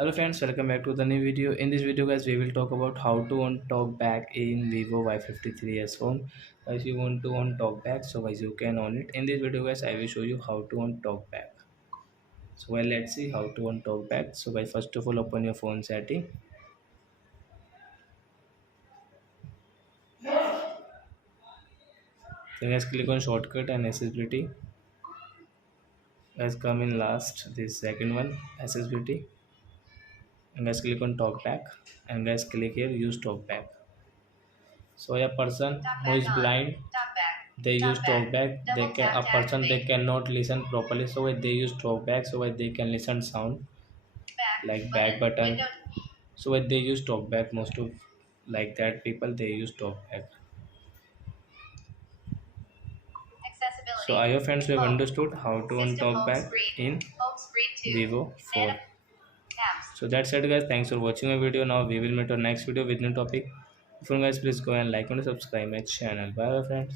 Hello friends, welcome back to the new video. In this video guys, we will talk about how to on Talkback in Vivo Y53s phone. Guys, you want to on Talkback, so guys you can on it. In this video guys, I will show you how to on Talkback. So well, let's see how to on Talkback. So guys, first of all, open your phone setting. Then guys, click on shortcut and accessibility. Guys, come in last. This second one, accessibility. And guys, click on Talkback. And guys, click here, use Talkback. So a person who is blind, they use talkback. They can a person they cannot listen properly, so they use talkback so they can listen sound like back button. So they use talkback. Most of like that people they use talkback. So I hope friends you have understood how to on talkback in Vivo 4. So that's it guys. Thanks for watching my video. Now we will meet our next video with new topic. If you guys please go and like and subscribe my channel. Bye friends.